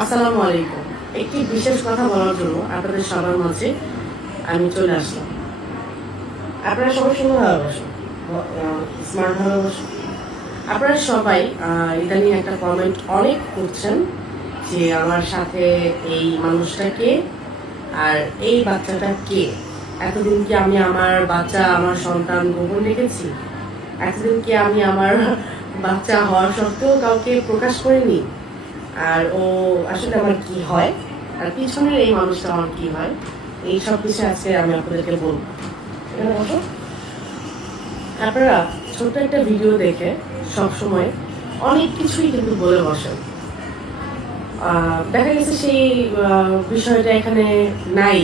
আসসালামু আলাইকুম। একটি বিশেষ কথা বলার জন্য আপনাদের সবার মাঝে আমি চলে আসলাম। আপনারা সবাই সুন্দরভাবে বসুন, স্মার্টভাবে বসুন। আপনারা সবাই ইদানিং একটা কমেন্ট অনেক করছেন যে আমার সাথে এই মানুষটা কে আর এই বাচ্চাটা কে। এতদিন কি আমি আমার বাচ্চা, আমার সন্তান গোপন রেখেছি? এতদিন কি আমি আমার বাচ্চা হওয়ার সত্ত্বেও কাউকে প্রকাশ করিনি? আর ও আসলে আমার কি হয়, আর পিছনের এই মানুষটা আমার কি হয়, এই সব কিছু আজকে আমি আপনাদেরকে বলবো। এখানে বসো। আপনারা ছোট্ট একটা ভিডিও দেখে সবসময় অনেক কিছুই কিন্তু বলে বসেন। দেখা গেছে সেই বিষয়টা এখানে নাই,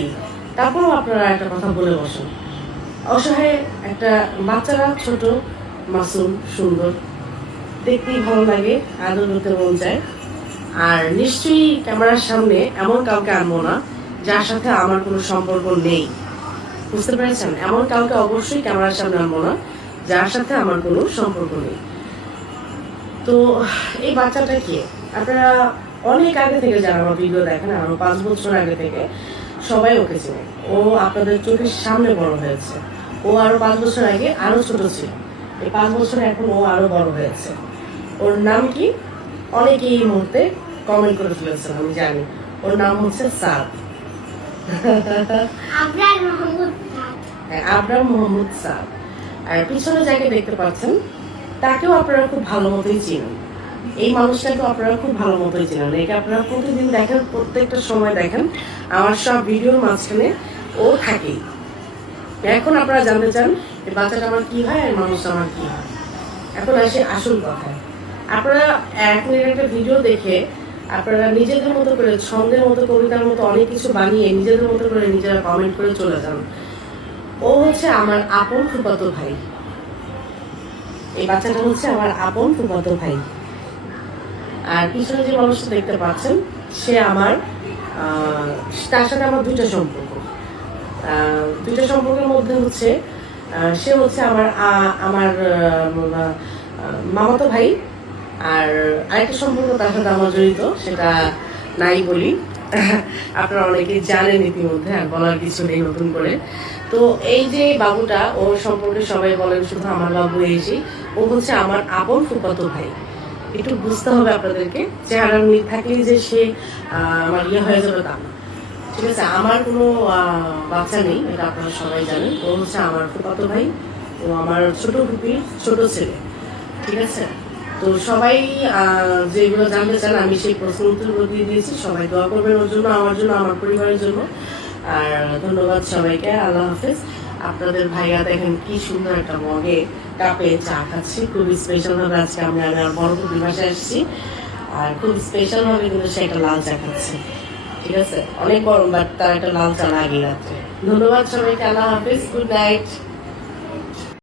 তারপরেও আপনারা একটা কথা বলে বসেন। অসহায় একটা বাচ্চারা ছোট, মাসুম, সুন্দর, দেখতেই ভালো লাগে, আদর করতে মন চায়। আর নিশ্চয়ই ক্যামেরার সামনে এমন কাউকে আনবো না যার সাথে আমার কোনো সম্পর্ক নেই। বুঝতে পেরেছেন? এমন কাউকে অবশ্যই ক্যামেরার সামনে আনবো না যার সাথে আমার কোনো সম্পর্ক নেই। তো এই বাচ্চাটা কে? আপনারা অনেক আগে থেকে যারা আমার ভিডিও দেখেন, আরো 5 বছর আগে থেকে সবাই ওকে চেনে। ও আপনাদের চোখের সামনে বড় হয়েছে। ও আরো 5 বছর আগে আরো ছোট ছিল। এই 5 বছরে এখন ও আরো বড় হয়েছে। ওর নাম কি? অনেকে এই মুহূর্তে কমেন্ট করে ফেলেছেন, আমি জানি। ওর নাম হচ্ছে সাদ। আবরার মোহাম্মদ সাদ। আর পিছনে যাকে দেখতে পাচ্ছেন তাকেও আপনারা খুব ভালো মতোই চিনেন। এই মানুষটাকেও আপনারা খুব ভালো মতোই চিনেন। একে আপনারা প্রতিদিন দেখেন, প্রত্যেকটা সময় দেখেন। আমার সব ভিডিওর মাঝখানে ও থাকেই। এখন আপনারা জানতে চান যে বাচ্চাটা আমার কি হয় আর মানুষটা আমার কি হয়। এখন আসে আসল কথায়। আপনারা 1 মিনিট একটা ভিডিও দেখে আপনারা নিজেদের মতো করে, ছন্দের মতো, কবিতার মতো অনেক কিছু বানিয়ে নিজেদের মতো করে নিজেরা কমেন্ট করে চলে যান। ও হচ্ছে আমার আপন ফুফাতো ভাই। এই বাচ্চাটা হচ্ছে আমার আপন ফুফাতো ভাই। আর পিছনে যে মানুষটা দেখতে পাচ্ছেন সে আমার, তার সাথে আমার 2টা সম্পর্ক। 2টা সম্পর্কের মধ্যে হচ্ছে সে হচ্ছে আমার আমার মামাতো ভাই। আর আরেকটা সম্পর্ক তার সাথে আমার জড়িত, সেটা নাই বলি। আপনারা অনেকেই জানেন ইতিমধ্যে, আর বলার কিছু নেই নতুন করে। তো এই যে বাবুটা, ওর সম্পর্কে সবাই বলেন শুধু আমার বাবু। এই যে ও হচ্ছে আমার আপন ফুফাতো ভাই। একটু বুঝতে হবে আপনাদেরকে, চেহারা মিল থাকলেই যে সে আমার হয়ে যাবে তা না। ঠিক আছে? আমার কোনো বাচ্চা নেই, এটা আপনারা সবাই জানেন। ও হচ্ছে আমার ফুফাতো ভাই, ও আমার ছোট ফুপির ছোট ছেলে। ঠিক আছে? তো সবাই যেগুলো জানতে চান আমি সেই প্রশ্ন উত্তর দিয়ে দিয়েছি। সবাই দোয়া করবেন ওর জন্য, আমার জন্য, আমার পরিবারের জন্য। আর ধন্যবাদ সবাইকে। আল্লাহ হাফেজ। আপনাদের ভাইয়া দেখেন কি সুন্দর একটা মগে কাপে চা খাচ্ছি। খুবই স্পেশাল ভাবে আজকে আমি আমার বড় খুবই বাসায় আসছি, আর খুব স্পেশাল ভাবে কিন্তু সে একটা লাল চা খাচ্ছে। ঠিক আছে? অনেক গরম, বাট তার একটা লাল চা লাগে রাত্রে। ধন্যবাদ সবাইকে। আল্লাহ হাফেজ। Good night.